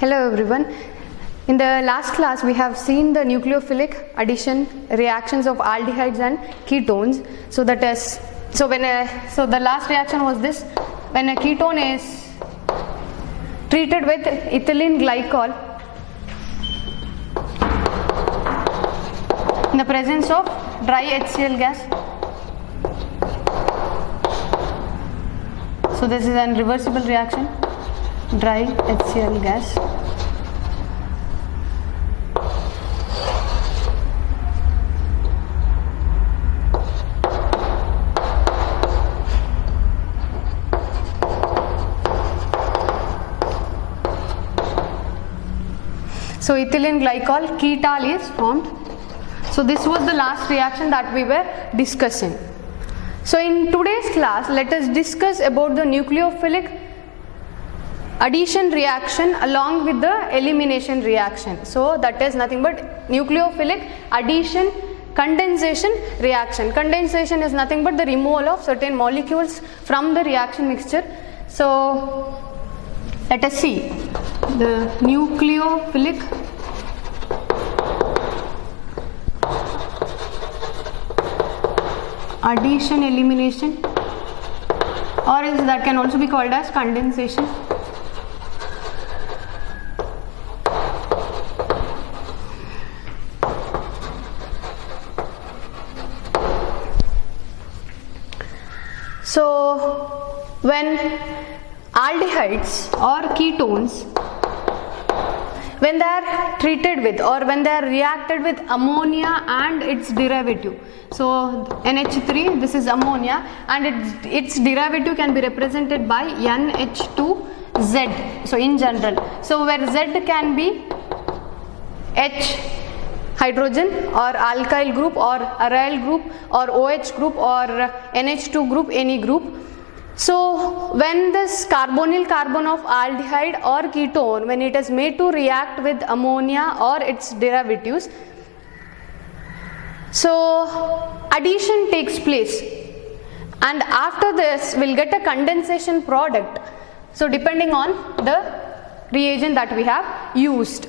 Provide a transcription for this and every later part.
Hello everyone. In the last class we have seen the nucleophilic addition reactions of aldehydes and ketones. So the last reaction was this: when a ketone is treated with ethylene glycol in the presence of dry HCl gas. So this is an reversible reaction, dry HCl gas. So ethylene glycol ketal is formed. So this was the last reaction that we were discussing. So in today's class, let us discuss about the nucleophilic addition reaction along with the elimination reaction. So that is nothing but nucleophilic addition condensation reaction. Condensation is nothing but the removal of certain molecules from the reaction mixture. So let us see the nucleophilic addition elimination, or else that can also be called as condensation. So when aldehydes or ketones, when they are treated with or when they are reacted with ammonia and its derivative, so NH3, this is ammonia, and its derivative can be represented by NH2Z, so in general, so where Z can be H hydrogen or alkyl group or aryl group or OH group or NH2 group, any group. So when this carbonyl carbon of aldehyde or ketone, when it is made to react with ammonia or its derivatives, so addition takes place, and after this we'll get a condensation product, so depending on the reagent that we have used.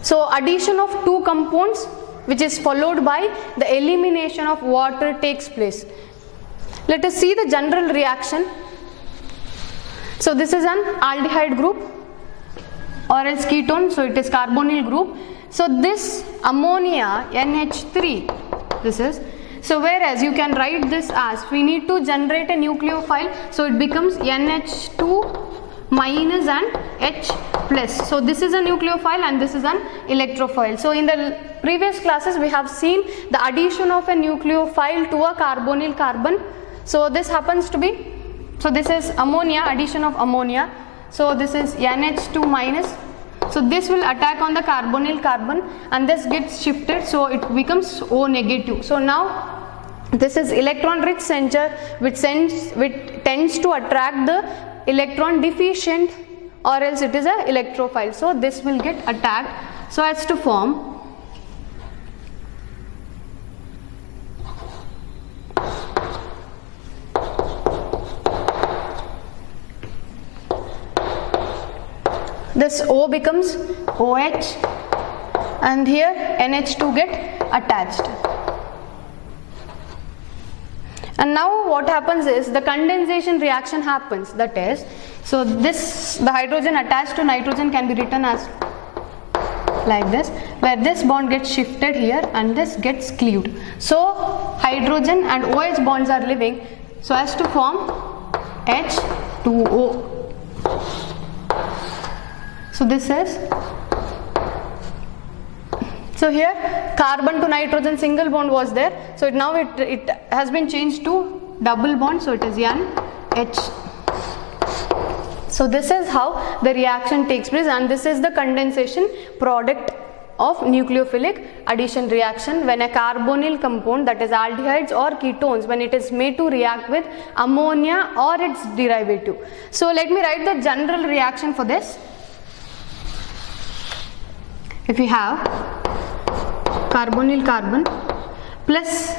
So addition of two compounds which is followed by the elimination of water takes place. Let us see the general reaction. So this is an aldehyde group or else ketone, so it is carbonyl group. So this ammonia NH3, this is, so whereas you can write this as, we need to generate a nucleophile, so it becomes NH2 minus and H plus. So this is a nucleophile and this is an electrophile. So in the previous classes we have seen the addition of a nucleophile to a carbonyl carbon. So this happens to be, so this is ammonia, addition of ammonia, so this is NH2 minus, so this will attack on the carbonyl carbon and this gets shifted, so it becomes O negative. So now this is electron rich center which tends to attract the electron deficient, or else it is a electrophile, so this will get attacked so as to form this O becomes OH and here NH2 get attached. And now what happens is the condensation reaction happens, that is, so this, the hydrogen attached to nitrogen can be written as like this, where this bond gets shifted here and this gets cleaved. So hydrogen and OH bonds are leaving so as to form H2O. So this is, so here carbon to nitrogen single bond was there, so now it has been changed to double bond, so it is NH. So this is how the reaction takes place, and this is the condensation product of nucleophilic addition reaction when a carbonyl compound, that is aldehydes or ketones, when it is made to react with ammonia or its derivative. So let me write the general reaction for this. If we have carbonyl carbon plus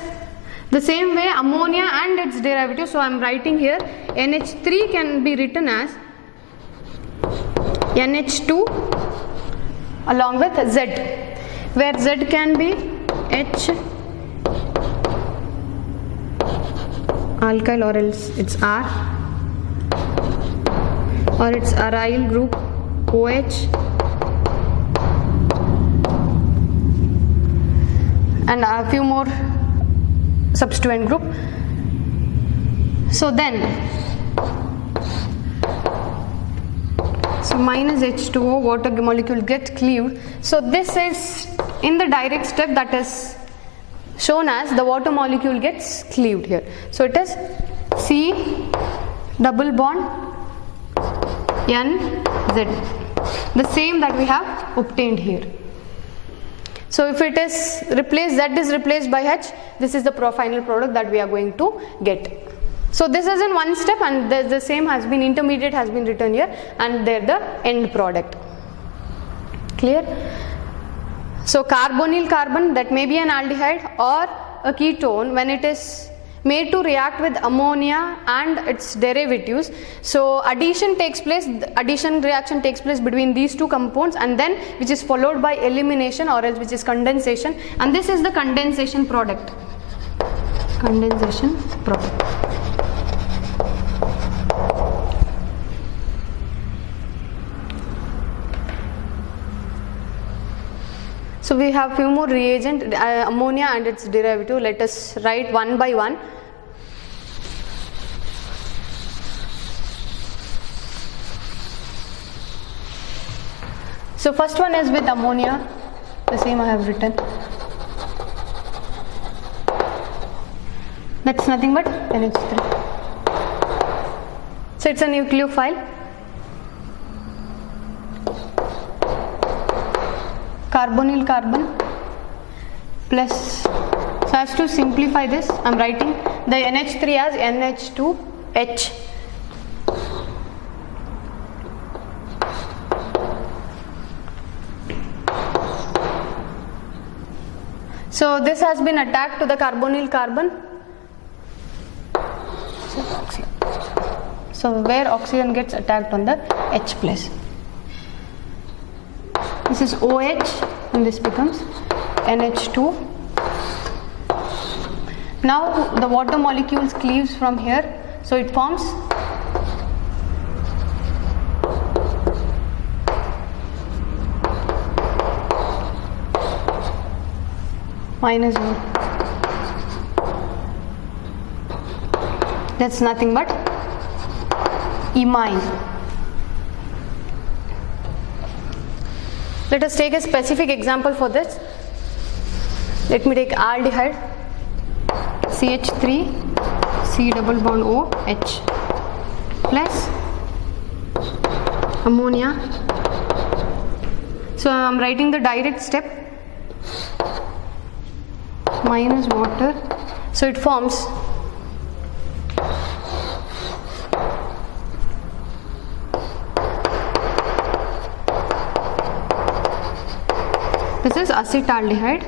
the same way ammonia and its derivative, so I am writing here NH3 can be written as NH2 along with Z, where Z can be H alkyl or else it's R, or it's aryl group OH, and a few more substituent group. So then, so minus H2O, water molecule get cleaved. So this is in the direct step, that is shown as the water molecule gets cleaved here. So it is C double bond N Z, the same that we have obtained here. So if it is replaced, Z is replaced by H, this is the final product that we are going to get. So this is in one step, and the same has been, intermediate has been written here, and there the end product. Clear? So carbonyl carbon, that may be an aldehyde or a ketone, when it is made to react with ammonia and its derivatives. So addition takes place, addition reaction takes place between these two compounds, and then which is followed by elimination or else which is condensation, and this is the condensation product. Condensation product. So we have few more reagent, ammonia and its derivative. Let us write one by one. So first one is with ammonia, the same I have written. That's nothing but NH3. So it's a nucleophile. Carbonyl carbon plus, so as to simplify this, I am writing the NH3 as NH2H. So this has been attacked to the carbonyl carbon. So where oxygen gets attacked on the H plus. This is OH and this becomes NH2. Now the water molecules cleaves from here, so it forms minus 1. That's nothing but imine. Let us take a specific example for this. Let me take aldehyde, CH3, C double bond O, H, plus ammonia. So I am writing the direct step, minus water. So it forms this is acetaldehyde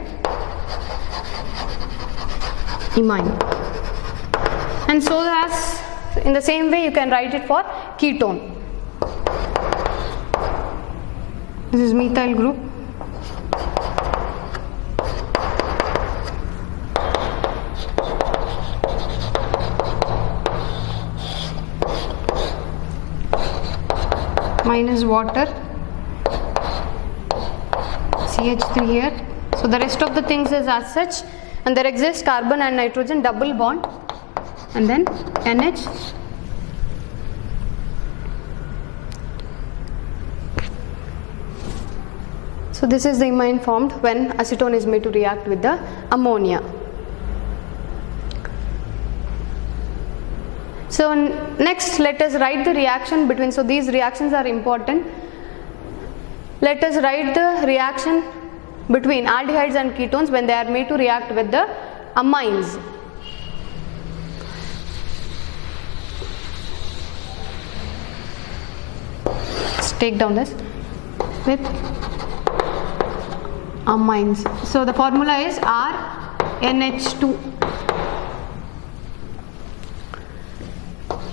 imine, and so as in the same way you can write it for ketone. This is methyl group. Minus water, CH3 here. So the rest of the things is as such, and there exists carbon and nitrogen double bond, and then NH. So this is the imine formed when acetone is made to react with the ammonia. So next let us write the reaction between, so these reactions are important. Let us write the reaction between aldehydes and ketones when they are made to react with the amines. Let's take down this with amines. So the formula is RNH2.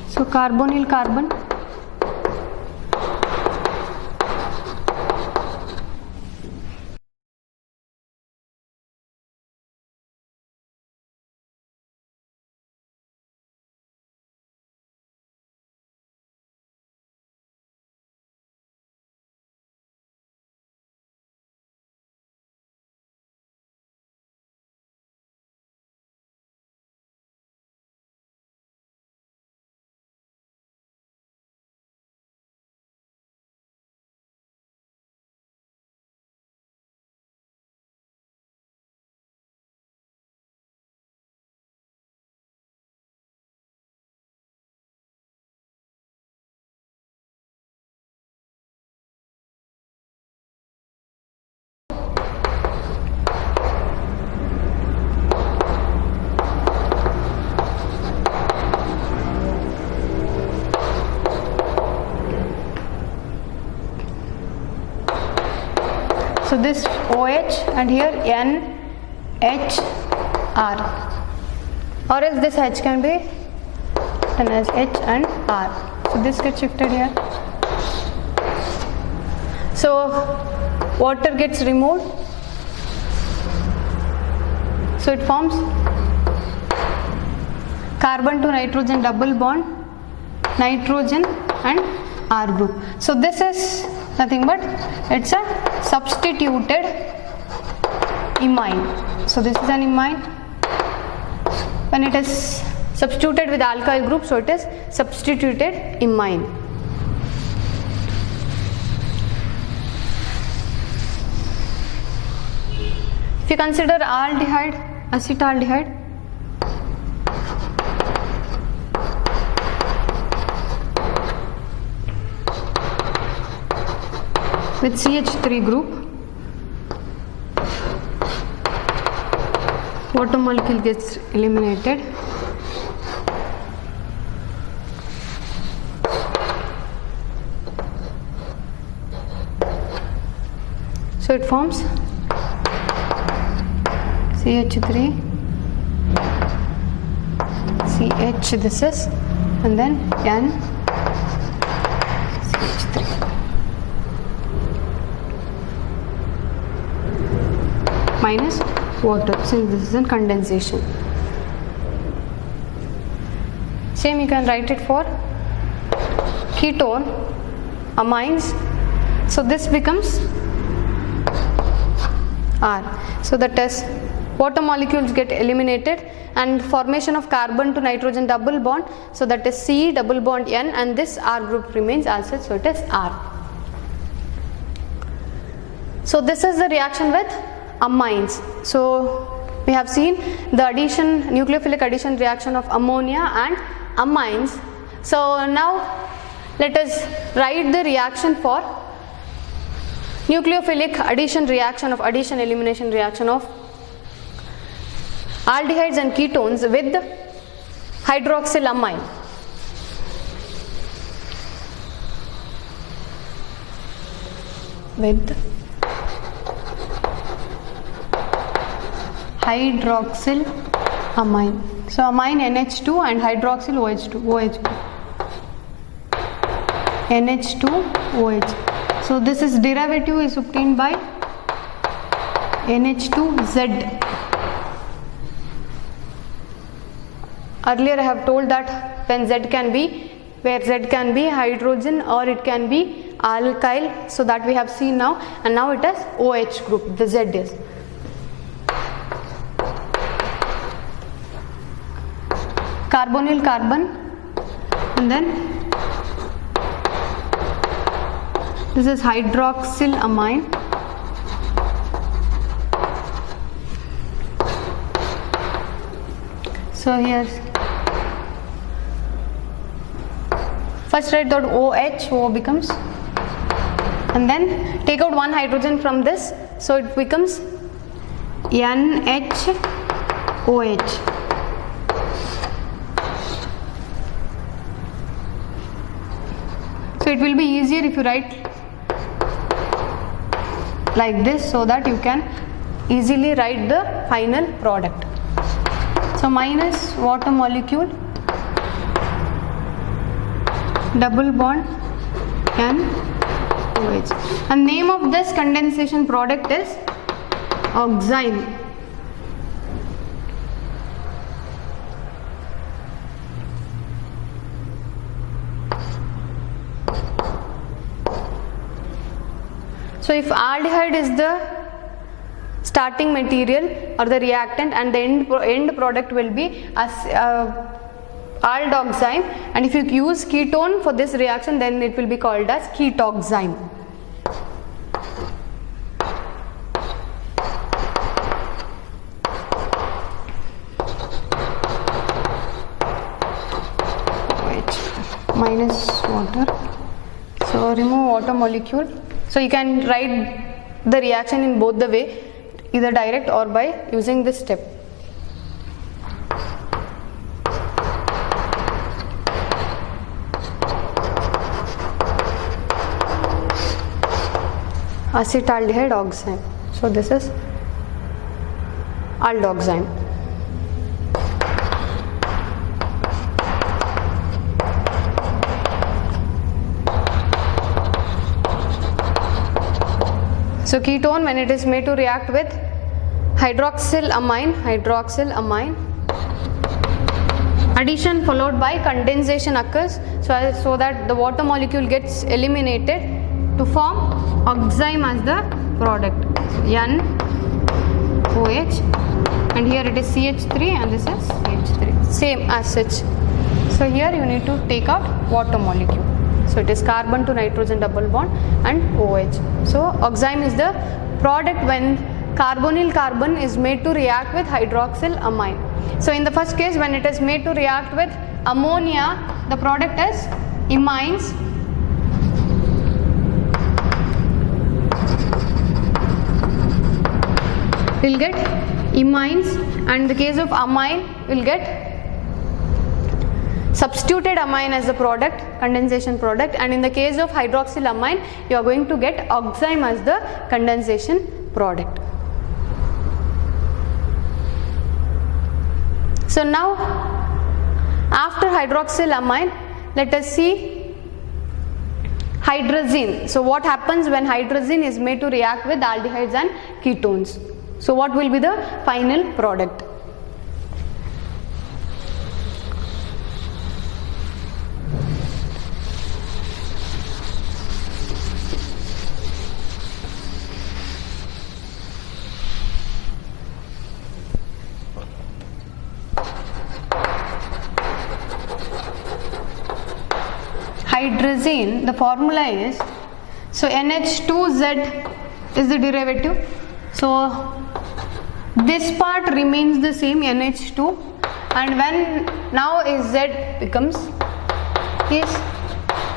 So carbonyl carbon So this OH and here NHR, or else this H can be written as H and R. So this gets shifted here. So water gets removed. So it forms carbon to nitrogen double bond, nitrogen and R group. So this is nothing but it's a substituted imine. So this is an imine. When it is substituted with alkyl group, so it is substituted imine. If you consider aldehyde, acetaldehyde, with CH3 group, water molecule gets eliminated. So it forms CH3, CH this is, and then N CH3. Minus water, since this is in condensation. Same you can write it for ketone, amines. So this becomes R. So that is water molecules get eliminated and formation of carbon to nitrogen double bond. So that is C double bond N, and this R group remains as such. So it is R. So this is the reaction with amines. So we have seen the addition, nucleophilic addition reaction of ammonia and amines. So now let us write the reaction for nucleophilic addition reaction of addition elimination reaction of aldehydes and ketones with hydroxylamine. With hydroxylamine. So amine NH2 and hydroxyl OH2. NH2OH. So this is derivative is obtained by NH2Z. Earlier I have told that when Z can be, where Z can be hydrogen or it can be alkyl, so that we have seen now, and now it is OH group, the Z is. Carbonyl carbon, and then this is hydroxylamine. So here first write that OH, O becomes, and then take out one hydrogen from this, so it becomes NHOH. So it will be easier if you write like this, so that you can easily write the final product. So minus water molecule double bond NOH, and name of this condensation product is oxime. So if aldehyde is the starting material or the reactant, and the end product will be as aldoxime, and if you use ketone for this reaction, then it will be called as ketoxime. Minus water, so remove water molecule. So you can write the reaction in both the way, either direct or by using this step. acetaldehyde oxime. So this is aldoxime. So ketone, when it is made to react with hydroxylamine, addition followed by condensation occurs, so that the water molecule gets eliminated to form oxime as the product. NOH, and here it is CH3 and this is CH3, same as such. So here you need to take out water molecule. So it is carbon to nitrogen double bond and OH. So oxime is the product when carbonyl carbon is made to react with hydroxylamine. So in the first case, when it is made to react with ammonia, the product is imines. We'll get imines, and in the case of amine, we'll get substituted amine as the product, condensation product, and in the case of hydroxylamine, you are going to get oxime as the condensation product. So now, after hydroxylamine, let us see hydrazine. So what happens when hydrazine is made to react with aldehydes and ketones? So what will be the final product? Hydrazine, the formula is, so NH2Z is the derivative. So this part remains the same, NH2, and when now is Z becomes is,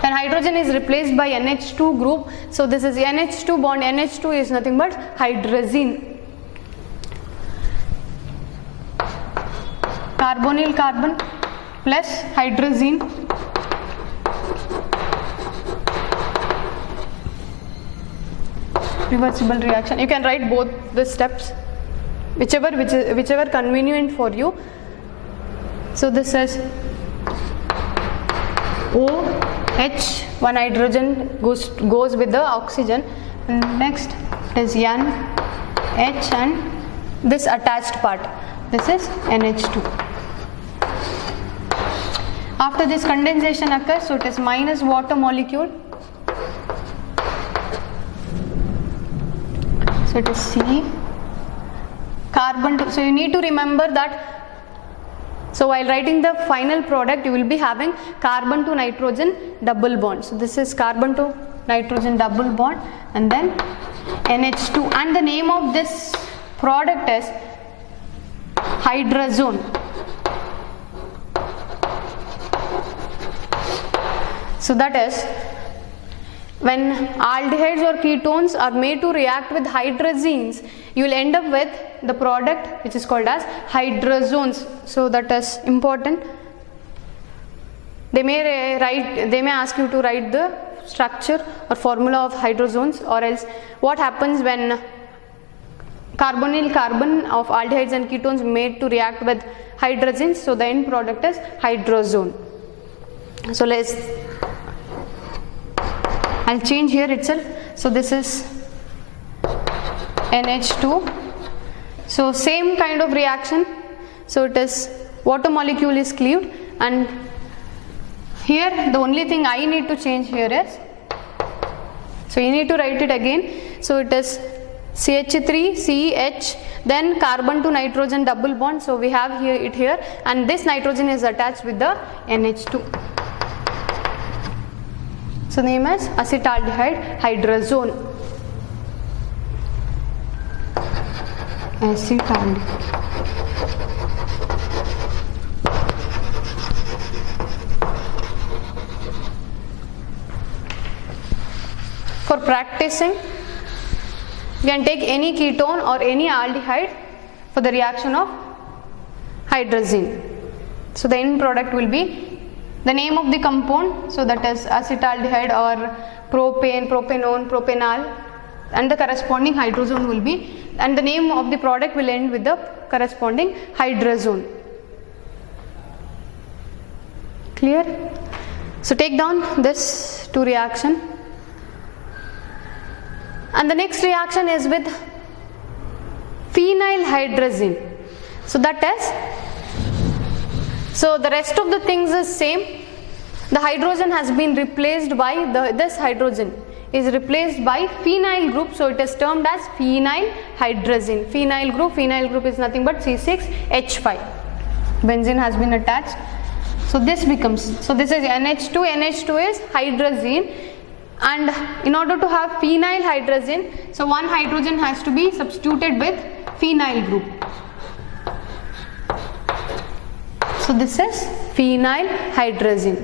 when hydrogen is replaced by NH2 group, so this is NH2 bond, NH2 is nothing but hydrazine. Carbonyl carbon plus hydrazine. Reversible reaction. You can write both the steps, whichever convenient for you. So this is OH, one hydrogen goes with the oxygen, and next is NH and this attached part, this is NH2. After this condensation occurs, so it is minus water molecule. So it is C, carbon to, so you need to remember that, so while writing the final product you will be having carbon to nitrogen double bond. So this is carbon to nitrogen double bond and then NH2, and the name of this product is hydrazone. So that is, when aldehydes or ketones are made to react with hydrazines, you will end up with the product which is called as hydrazones. So that is important. They may ask you to write the structure or formula of hydrazones, or else what happens when carbonyl carbon of aldehydes and ketones made to react with hydrazines. So the end product is hydrazone. So I'll change here itself. So this is NH2. So same kind of reaction. So it is water molecule is cleaved, and here the only thing I need to change here is, so you need to write it again. So it is CH3 CH, then carbon to nitrogen double bond. So we have here, and this nitrogen is attached with the NH2. So name as acetaldehyde hydrazone. Acetaldehyde. For practicing, you can take any ketone or any aldehyde for the reaction of hydrazine. So the end product will be the name of the compound, so that is acetaldehyde or propane, propanone, propanal, and the corresponding hydrazone will be, and the name of the product will end with the corresponding hydrazone. Clear? So take down this two reaction, and the next reaction is with phenylhydrazine. So that is, so the rest of the things is same. The hydrogen has been replaced by this hydrogen is replaced by phenyl group, so it is termed as phenylhydrazine. Phenyl group is nothing but C6H5. Benzene has been attached. So this becomes, so this is NH2, NH2 is hydrazine, and in order to have phenylhydrazine, so one hydrogen has to be substituted with phenyl group. So this is phenylhydrazine.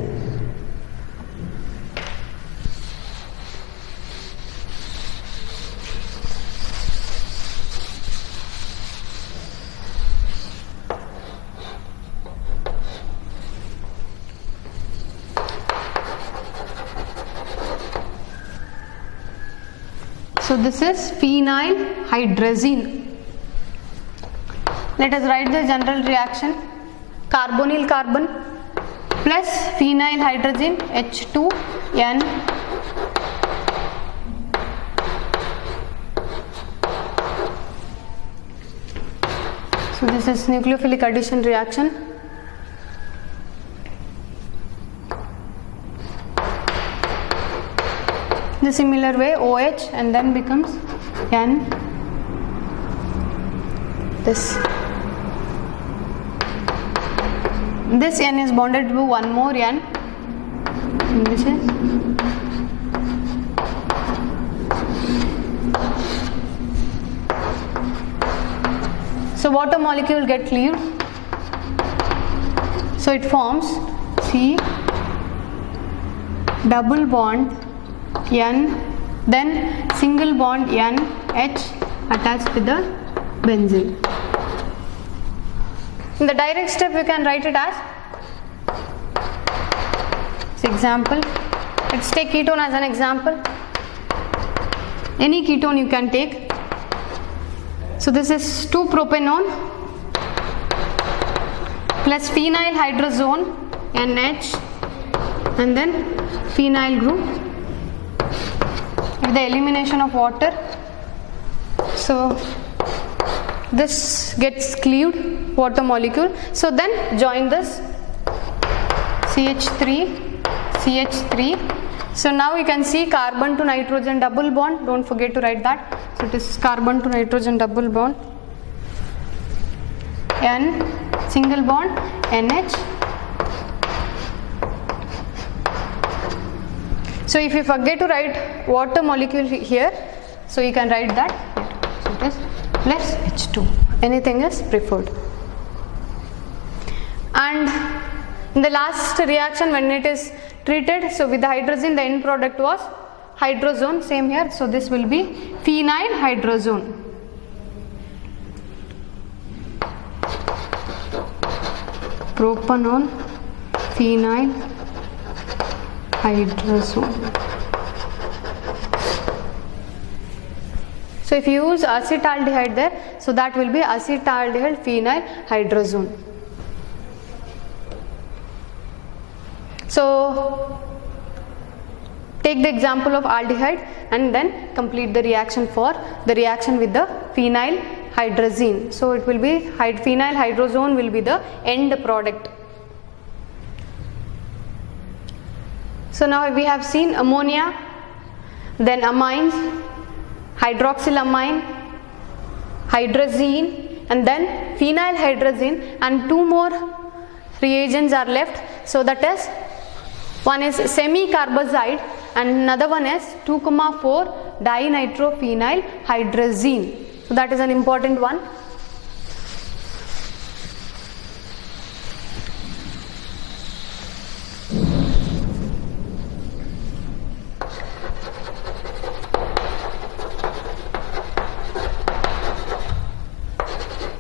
So this is phenylhydrazine. Let us write the general reaction. Carbonyl carbon plus phenylhydrazine H2N so this is nucleophilic addition reaction. The similar way OH and then becomes N, this N is bonded to one more N, and this is so water molecule get cleaved, so it forms C double bond N, then single bond N H attached with the benzene. In the direct step you can write it as, example, let's take ketone as an example. Any ketone you can take. So this is 2-propanone plus phenylhydrazone NH and then phenyl group with the elimination of water. So this gets cleaved, water molecule. So then join this CH3, CH3. So now you can see carbon to nitrogen double bond. Don't forget to write that. So it is carbon to nitrogen double bond. N single bond NH. So if you forget to write water molecule here, so you can write that here. So it is plus H2. Anything is preferred. And in the last reaction when it is treated, so with the hydrazine the end product was hydrazone, same here. So this will be phenylhydrazone. Propanone, phenylhydrazone. So if you use acetaldehyde there, so that will be acetaldehyde phenylhydrazone. So take the example of aldehyde and then complete the reaction for the reaction with the phenylhydrazine. So it will be phenylhydrazone will be the end product. So now we have seen ammonia, then amines, hydroxylamine, hydrazine, and then phenylhydrazine, and two more reagents are left. So that is, one is semi-carbazide and another one is 2,4 dinitrophenylhydrazine. So that is an important one.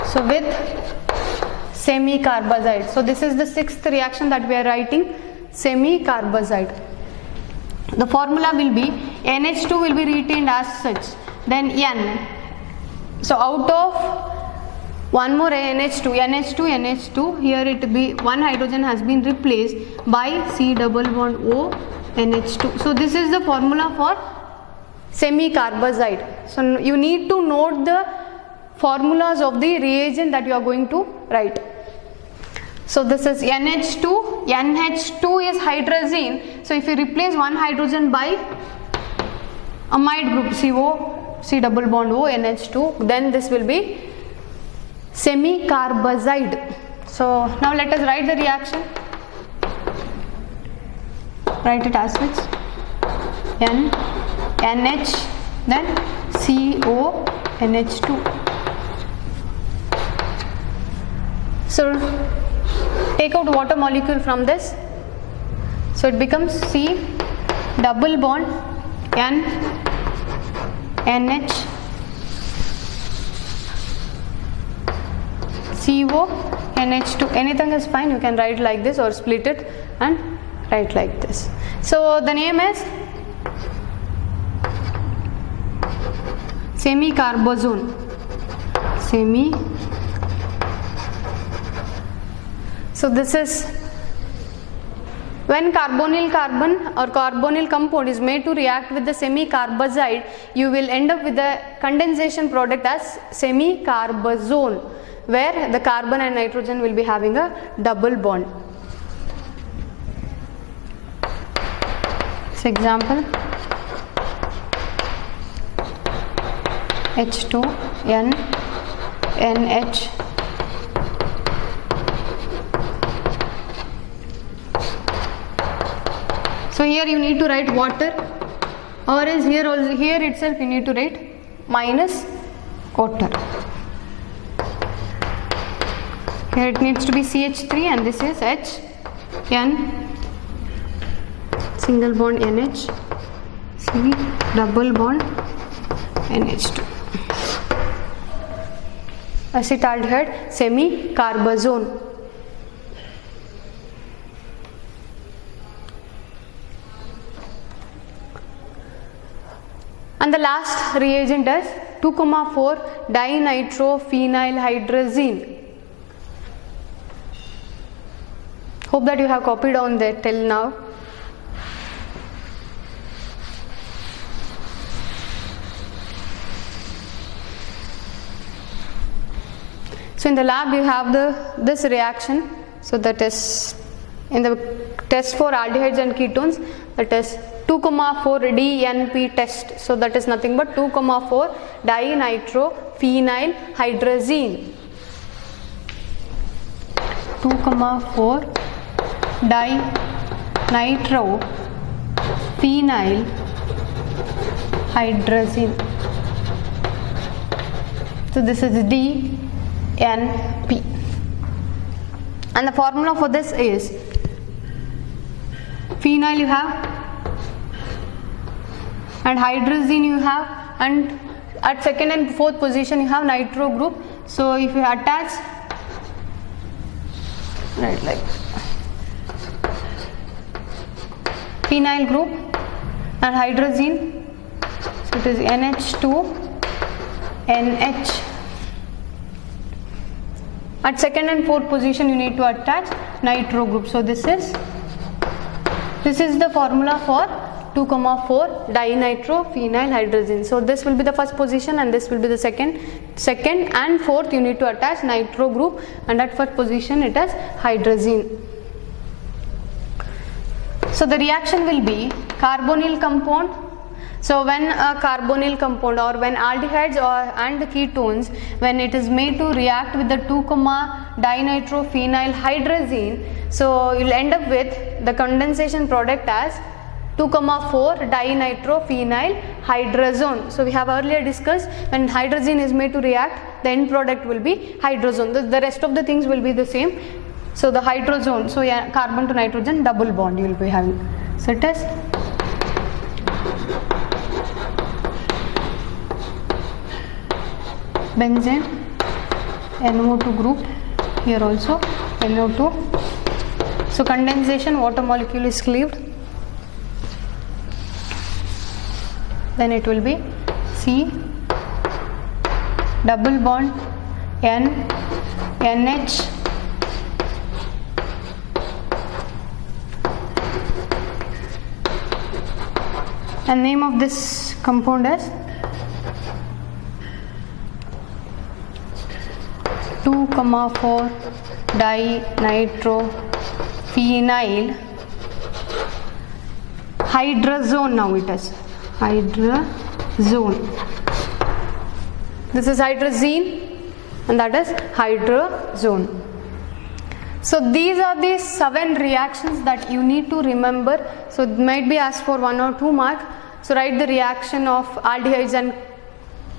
So with semi-carbazide. So this is the sixth reaction that we are writing, semi-carbazide. The formula will be NH2 will be retained as such. then N. So out of one more NH2, here it be one hydrogen has been replaced by C double bond O NH2. So this is the formula for semi-carbazide. So you need to note the formulas of the reagent that you are going to write. So this is NH2 is hydrazine. So if you replace one hydrogen by amide group CO, C double bond O NH2, then this will be semi-carbazide. So now let us write the reaction. Write it as which? NH, then CO NH2. So take out water molecule from this. So it becomes C double bond N NH CO NH2. Anything is fine, you can write like this or split it and write like this. So the name is semi-carbazone. So this is when carbonyl carbon or carbonyl compound is made to react with the semi-carbazide, you will end up with the condensation product as semi-carbazone, where the carbon and nitrogen will be having a double bond. So example, H2N NH So here you need to write water, or else here itself you need to write minus water. Here it needs to be CH3 and this is HN single bond NH C double bond NH2. Acetaldehyde semi-carbazone. And the last reagent is 2,4 dinitrophenylhydrazine. Hope that you have copied on that till now. So in the lab you have this reaction. So that is in the test for aldehydes and ketones, that is 2,4 DNP test. So that is nothing but 2,4 dinitrophenylhydrazine. 2,4 dinitrophenylhydrazine. So this is DNP. And the formula for this is phenyl you have, and hydrazine you have, and at second and fourth position you have nitro group. So if you attach, right, like phenyl group and hydrazine, so it is NH2 NH. At second and fourth position you need to attach nitro group. So this is the formula for 2,4 dinitrophenylhydrazine. So this will be the first position and this will be the second and fourth you need to attach nitro group, and at first position it is hydrazine. So the reaction will be carbonyl compound. So when a carbonyl compound or when aldehydes and ketones, when it is made to react with the 2,dinitrophenylhydrazine, so you will end up with the condensation product as 2,4 dinitrophenylhydrazone. So we have earlier discussed, when hydrazine is made to react, the end product will be hydrazone. The rest of the things will be the same. So the hydrazone, so yeah, carbon to nitrogen double bond you will be having. So it is benzene, NO2 group, here also NO2. So condensation, water molecule is cleaved, then it will be C double bond N NH and name of this compound is 2,4 dinitrophenyl hydrazone. Now it is hydrazone. This is hydrazine and that is hydrazone. So these are the 7 reactions that you need to remember. So it might be asked for 1 or 2 mark. So write the reaction of aldehydes and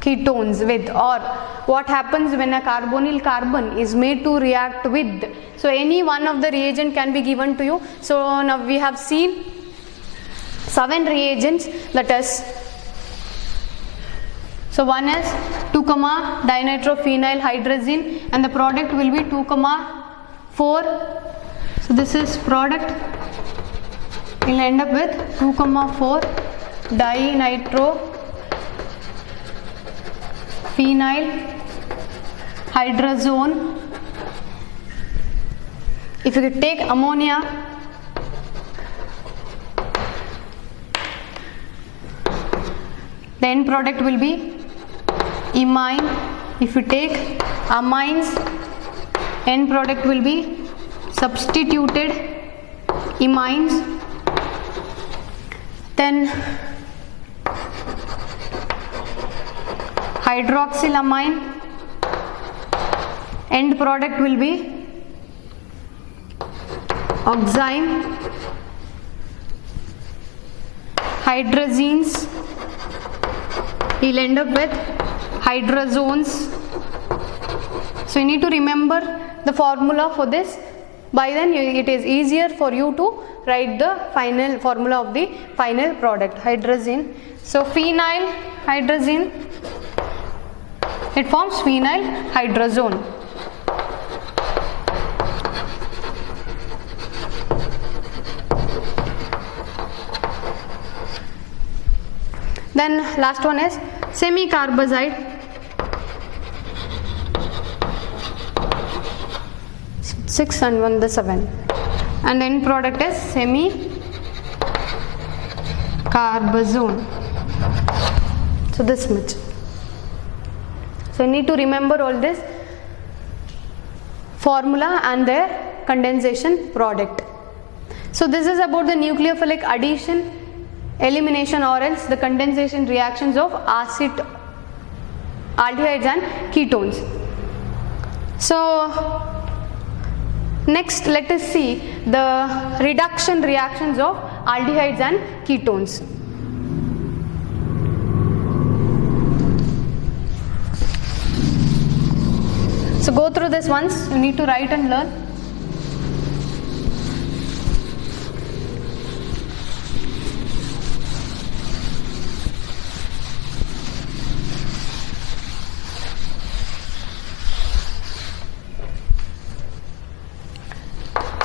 ketones with, or what happens when a carbonyl carbon is made to react with. So any one of the reagent can be given to you. So now we have seen 7 reagents, that is, so one is 2,dinitrophenyl hydrazine and the product will be 2,4. So this is product, will end up with 2,4 dinitrophenyl hydrazone. If you take ammonia, the end product will be imine. If you take amines, end product will be substituted imines. Then hydroxylamine, end product will be oxime. Hydrazines, you'll end up with hydrazones. So you need to remember the formula for this. By then it is easier for you to write the final formula of the final product, hydrazine. So phenyl hydrazine, it forms phenyl hydrazone. Then last one is semicarbazide. 6 and 1 the 7, and end product is semicarbazone. So this much. So you need to remember all this formula and their condensation product. So this is about the nucleophilic addition, elimination or else the condensation reactions of acid, aldehydes and ketones. So next let us see the reduction reactions of aldehydes and ketones. So go through this once, you need to write and learn.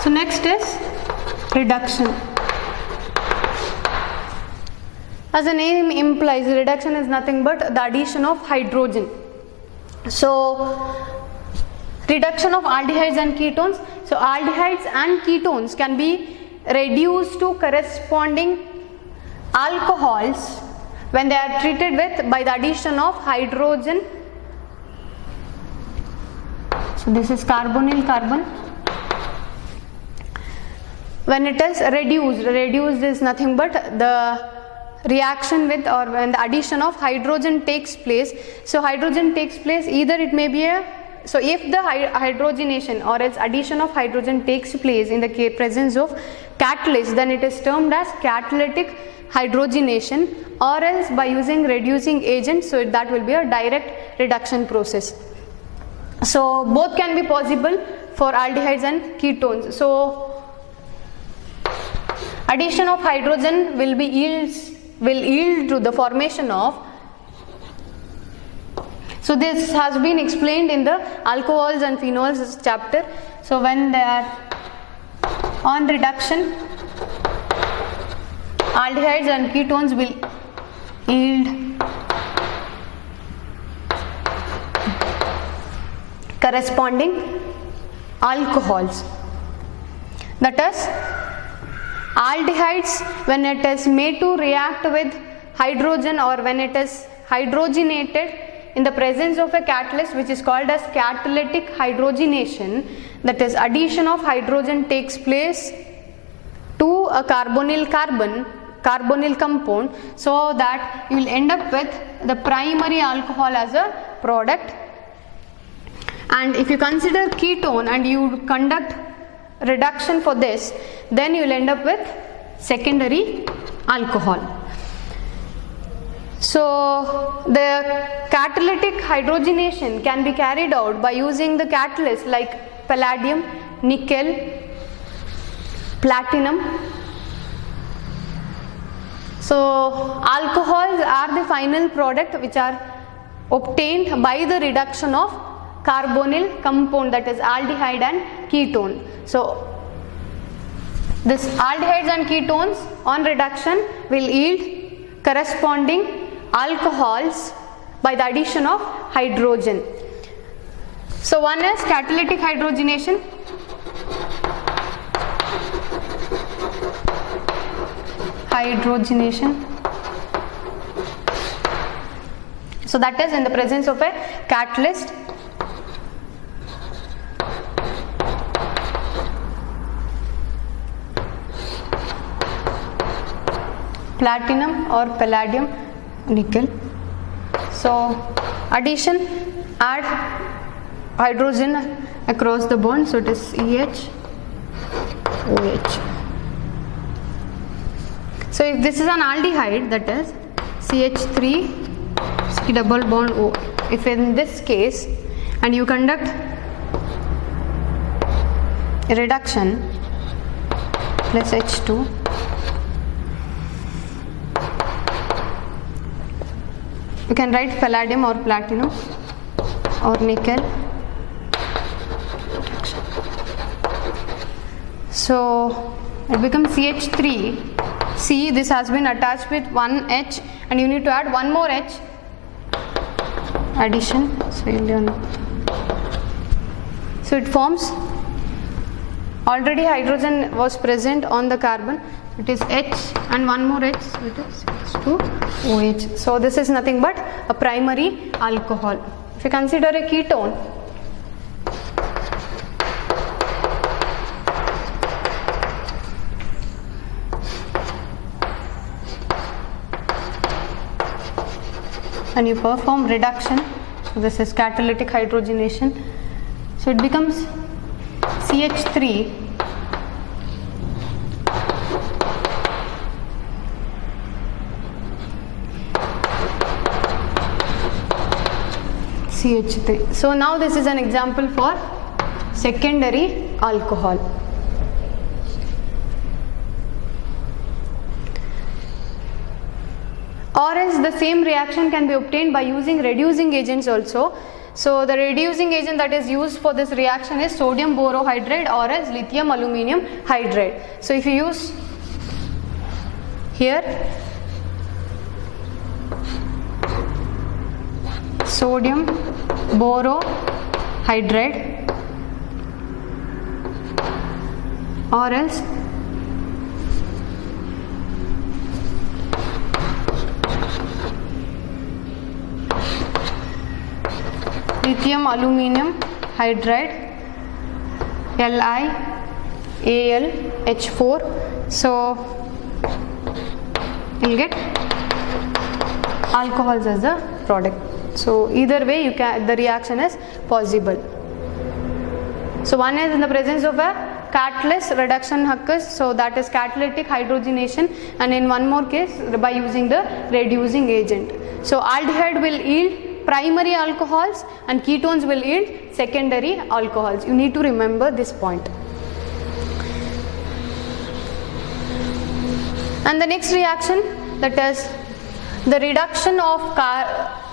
So next is reduction. As the name implies, reduction is nothing but the addition of hydrogen. So reduction of aldehydes and ketones. So aldehydes and ketones can be reduced to corresponding alcohols when they are treated with by the addition of hydrogen. So this is carbonyl carbon. When it is reduced is nothing but the reaction with, or when the addition of hydrogen takes place. So hydrogen takes place, either it may be a, so if the hydrogenation or else addition of hydrogen takes place in the presence of catalyst, then it is termed as catalytic hydrogenation, or else by using reducing agent, so that will be a direct reduction process. So both can be possible for aldehydes and ketones. So addition of hydrogen will yield to the formation of, so this has been explained in the alcohols and phenols chapter. So when they are on reduction, aldehydes and ketones will yield corresponding alcohols. That is, aldehydes, when it is made to react with hydrogen or when it is hydrogenated in the presence of a catalyst which is called as catalytic hydrogenation, that is, addition of hydrogen takes place to a carbonyl compound, so that you will end up with the primary alcohol as a product. And if you consider ketone and you conduct reduction for this, then you will end up with secondary alcohol. So the catalytic hydrogenation can be carried out by using the catalyst like palladium, nickel, platinum. So alcohols are the final product which are obtained by the reduction of carbonyl compound, that is aldehyde and ketone. So this aldehydes and ketones on reduction will yield corresponding alcohols by the addition of hydrogen. So one is catalytic hydrogenation, so that is in the presence of a catalyst. Platinum or palladium, nickel. So addition, add hydrogen across the bond, so it is EH, OH. So if this is an aldehyde, that is CH3 C double bond O. If in this case and you conduct a reduction plus H2, you can write palladium or platinum or nickel. So it becomes CH3. See, this has been attached with one H and you need to add one more H. Addition. So it forms, already hydrogen was present on the carbon. It is H and one more H, so it is H2OH. So this is nothing but a primary alcohol. If you consider a ketone, and you perform reduction, so this is catalytic hydrogenation, so it becomes CH3 CH3. So now this is an example for secondary alcohol. Or else the same reaction can be obtained by using reducing agents also. So the reducing agent that is used for this reaction is sodium borohydride or else lithium aluminium hydride. So if you use here sodium borohydride or else lithium aluminium hydride LiAlH4, so you will get alcohols as a product. So either way you can, the reaction is possible. So one is in the presence of a catalyst reduction occurs, so that is catalytic hydrogenation, and in one more case by using the reducing agent. So aldehyde will yield primary alcohols and ketones will yield secondary alcohols. You need to remember this point. And the next reaction, that is the reduction of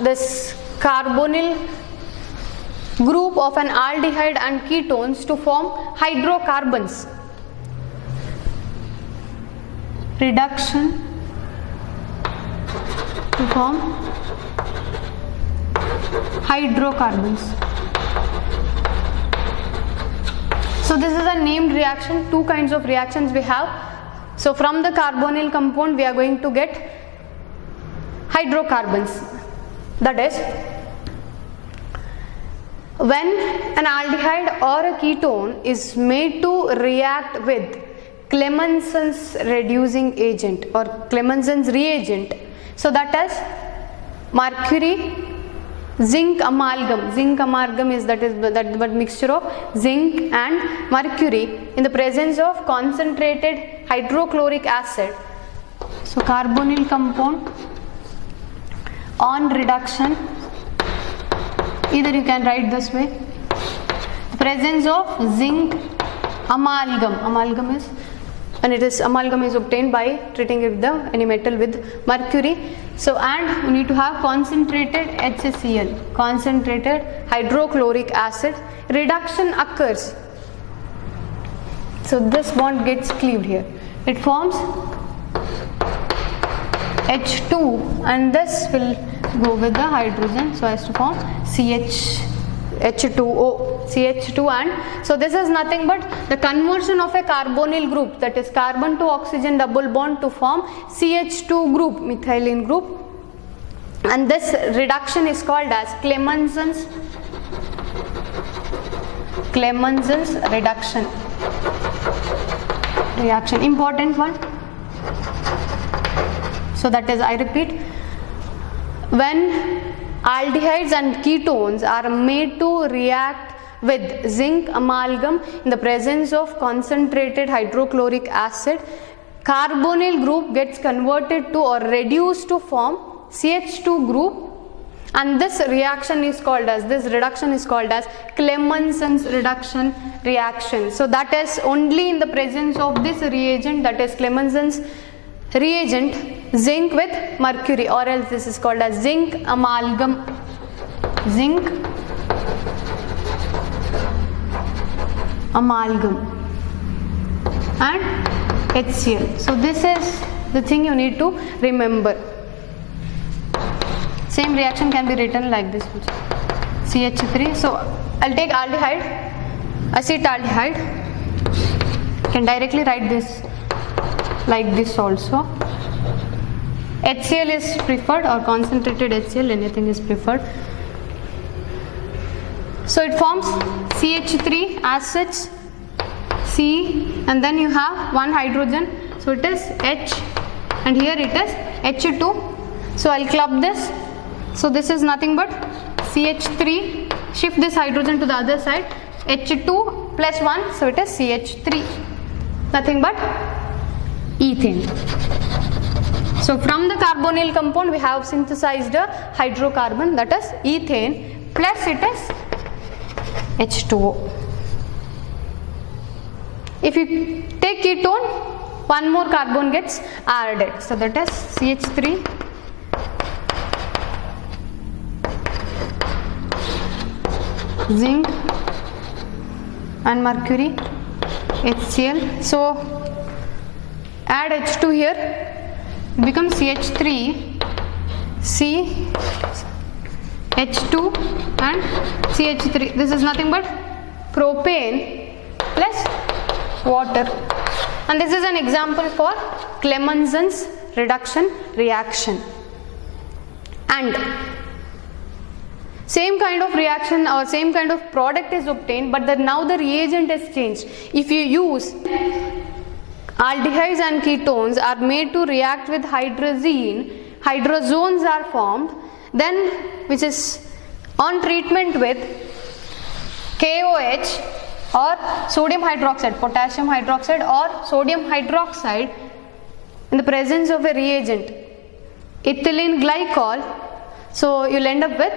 this carbonyl group of an aldehyde and ketones to form hydrocarbons. Reduction to form hydrocarbons. So this is a named reaction. Two kinds of reactions we have. So from the carbonyl compound we are going to get hydrocarbons. That is, when an aldehyde or a ketone is made to react with Clemenson's reducing agent or Clemenson's reagent, so that is mercury, zinc amalgam. Zinc amalgam is that mixture of zinc and mercury in the presence of concentrated hydrochloric acid. So carbonyl compound on reduction, either you can write this way, presence of zinc amalgam. Amalgam is, and it is amalgam is obtained by treating it with any metal with mercury. So and you need to have concentrated HCl, concentrated hydrochloric acid. Reduction occurs. So this bond gets cleaved here. It forms H2 and this will go with the hydrogen so as to form H2O, CH2, and so this is nothing but the conversion of a carbonyl group, that is carbon to oxygen double bond, to form CH2 group, methylene group, and this reduction is called as Clemenson's reaction. Important one. So that is, I repeat, when aldehydes and ketones are made to react with zinc amalgam in the presence of concentrated hydrochloric acid, carbonyl group gets converted to or reduced to form CH2 group, and this reduction is called as Clemenson's reduction reaction. So that is only in the presence of this reagent, that is Clemenson's reagent, zinc with mercury, or else this is called as zinc amalgam, and HCl. So this is the thing you need to remember. Same reaction can be written like this, CH3. So I'll take aldehyde, acetaldehyde, can directly write this like this also. HCl is preferred, or concentrated HCl, anything is preferred. So it forms CH3 as such, C, and then you have one hydrogen, so it is H, and here it is H2. So I'll club this, so this is nothing but CH3, shift this hydrogen to the other side, H2 plus 1, so it is CH3, nothing but ethane. So from the carbonyl compound we have synthesized a hydrocarbon, that is ethane, plus it is H2O. If you take ketone, one more carbon gets added, so that is CH3, zinc and mercury, HCl. So add H2 here, it becomes CH3, C, H2 and CH3. This is nothing but propane plus water, and this is an example for Clemenson's reduction reaction. And same kind of reaction or same kind of product is obtained, but now the reagent is changed. If you use aldehydes and ketones are made to react with hydrazine, hydrozones are formed, then which is on treatment with KOH or sodium hydroxide, potassium hydroxide or sodium hydroxide in the presence of a reagent, ethylene glycol, so you'll end up with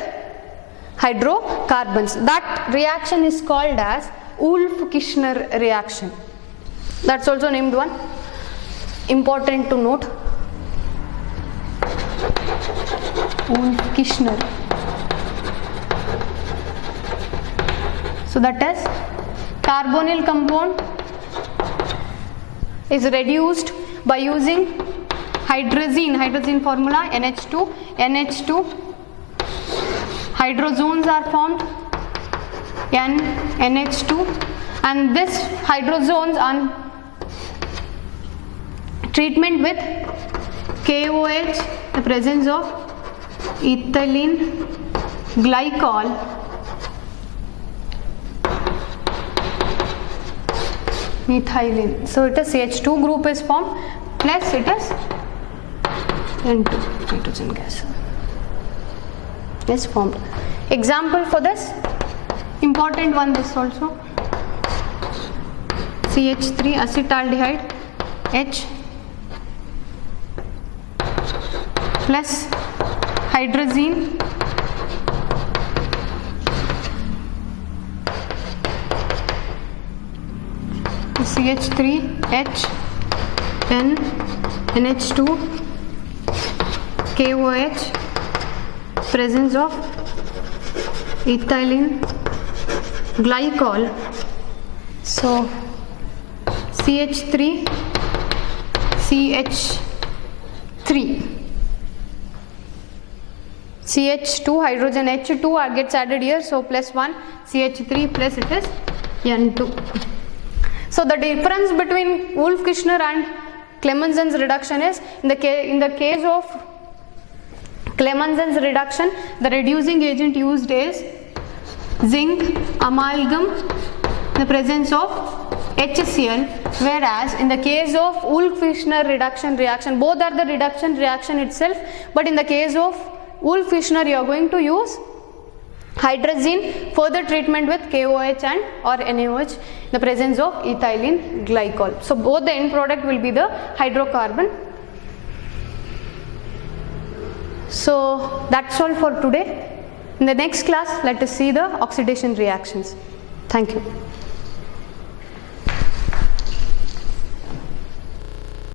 hydrocarbons. That reaction is called as Wolff-Kishner reaction. That's also named one. Important to note. Wolff-Kishner. So that is, carbonyl compound is reduced by using hydrazine formula NH2, hydrozones are formed NH2, and this hydrozones on treatment with KOH, the presence of ethylene glycol, methylene. So it is CH2 group is formed, plus it is N2 nitrogen gas is formed. Example for this, important one, this also, CH3 acetaldehyde H plus hydrazine CH3H N NH2 KOH, presence of ethylene glycol. So CH3 CH3 CH2 hydrogen H2 gets added here, so plus 1 CH3 plus it is N2. So the difference between Wolff-Kishner and Clemmensen's reduction is, in the case of Clemmensen's reduction, the reducing agent used is zinc amalgam, the presence of HCl, whereas in the case of Wolff-Kishner reduction reaction, both are the reduction reaction itself, but in the case of Wolff-Kishner you are going to use hydrazine, further treatment with KOH and or NaOH, the presence of ethylene glycol. So both the end product will be the hydrocarbon. So that's all for today. In the next class, let us see the oxidation reactions. Thank you.